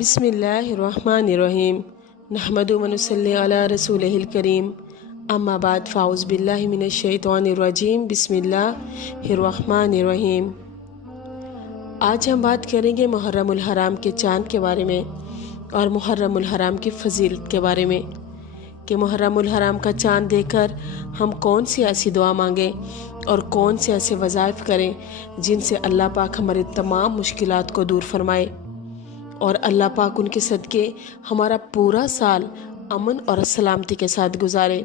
بسم اللہ الرحمن الرحیم نحمد و نصلی علی رسولہ الکریم اما بعد فاعوذ باللہ من الشیطان الرجیم بسم اللہ الرحمن الرحیم۔ آج ہم بات کریں گے محرم الحرام کے چاند کے بارے میں اور محرم الحرام کی فضیلت کے بارے میں کہ محرم الحرام کا چاند دیکھ کر ہم کون سی ایسی دعا مانگیں اور کون سے ایسے وظائف کریں جن سے اللہ پاک ہمارے تمام مشکلات کو دور فرمائے اور اللہ پاک ان کے صدقے ہمارا پورا سال امن اور سلامتی کے ساتھ گزارے۔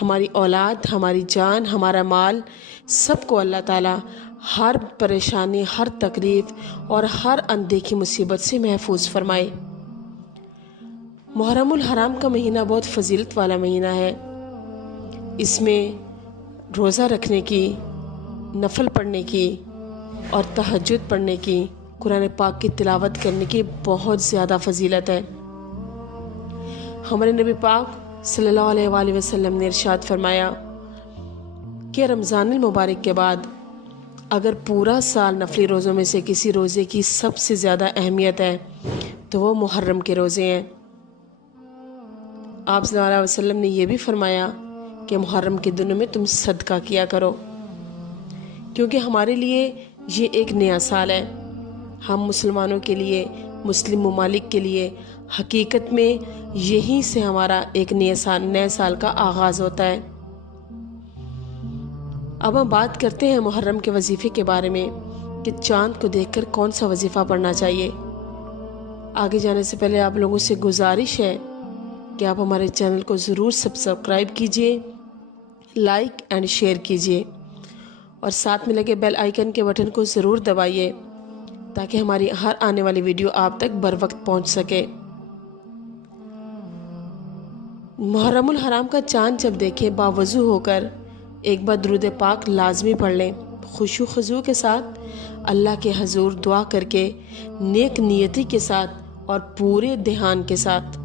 ہماری اولاد، ہماری جان، ہمارا مال سب کو اللہ تعالیٰ ہر پریشانی، ہر تکلیف اور ہر اندیکھی مصیبت سے محفوظ فرمائے۔ محرم الحرام کا مہینہ بہت فضیلت والا مہینہ ہے۔ اس میں روزہ رکھنے کی، نفل پڑھنے کی اور تہجد پڑھنے کی، قرآن پاک کی تلاوت کرنے کی بہت زیادہ فضیلت ہے۔ ہمارے نبی پاک صلی اللہ علیہ وآلہ وسلم نے ارشاد فرمایا کہ رمضان المبارک کے بعد اگر پورا سال نفلی روزوں میں سے کسی روزے کی سب سے زیادہ اہمیت ہے تو وہ محرم کے روزے ہیں۔ آپ صلی اللہ علیہ وسلم نے یہ بھی فرمایا کہ محرم کے دنوں میں تم صدقہ کیا کرو، کیونکہ ہمارے لیے یہ ایک نیا سال ہے۔ ہم مسلمانوں کے لیے، مسلم ممالک کے لیے حقیقت میں یہیں سے ہمارا ایک نئے سال کا آغاز ہوتا ہے۔ اب ہم بات کرتے ہیں محرم کے وظیفے کے بارے میں کہ چاند کو دیکھ کر کون سا وظیفہ پڑھنا چاہیے۔ آگے جانے سے پہلے آپ لوگوں سے گزارش ہے کہ آپ ہمارے چینل کو ضرور سبسکرائب کیجئے، لائک اینڈ شیئر کیجئے اور ساتھ میں لگے بیل آئیکن کے بٹن کو ضرور دبائیے تاکہ ہماری ہر آنے والی ویڈیو آپ تک بر وقت پہنچ سکے۔ محرم الحرام کا چاند جب دیکھیں باوضو ہو کر ایک بار درود پاک لازمی پڑھ لیں، خشوع خضوع کے ساتھ اللہ کے حضور دعا کر کے، نیک نیتی کے ساتھ اور پورے دھیان کے ساتھ۔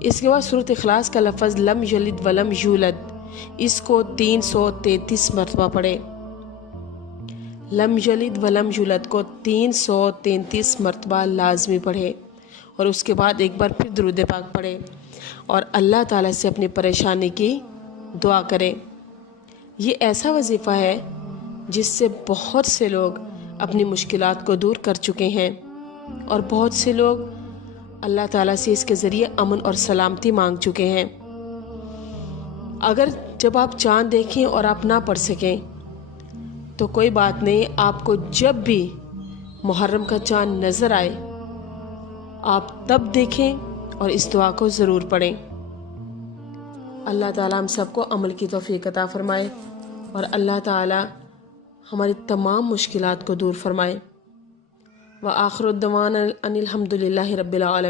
اس کے بعد سورۃ اخلاص کا لفظ لم یلد ولم یولد، اس کو 333 مرتبہ پڑھے۔ لم یلد ولم یولد کو 333 مرتبہ لازمی پڑھے اور اس کے بعد ایک بار پھر درود پاک پڑھے اور اللہ تعالیٰ سے اپنی پریشانی کی دعا کرے۔ یہ ایسا وظیفہ ہے جس سے بہت سے لوگ اپنی مشکلات کو دور کر چکے ہیں اور بہت سے لوگ اللہ تعالیٰ سے اس کے ذریعے امن اور سلامتی مانگ چکے ہیں۔ اگر جب آپ چاند دیکھیں اور آپ نہ پڑھ سکیں تو کوئی بات نہیں، آپ کو جب بھی محرم کا چاند نظر آئے آپ تب دیکھیں اور اس دعا کو ضرور پڑھیں۔ اللہ تعالیٰ ہم سب کو عمل کی توفیق عطا فرمائے اور اللہ تعالیٰ ہماری تمام مشکلات کو دور فرمائے۔ وآخر الدعوانا ان الحمد للہ رب العالمین۔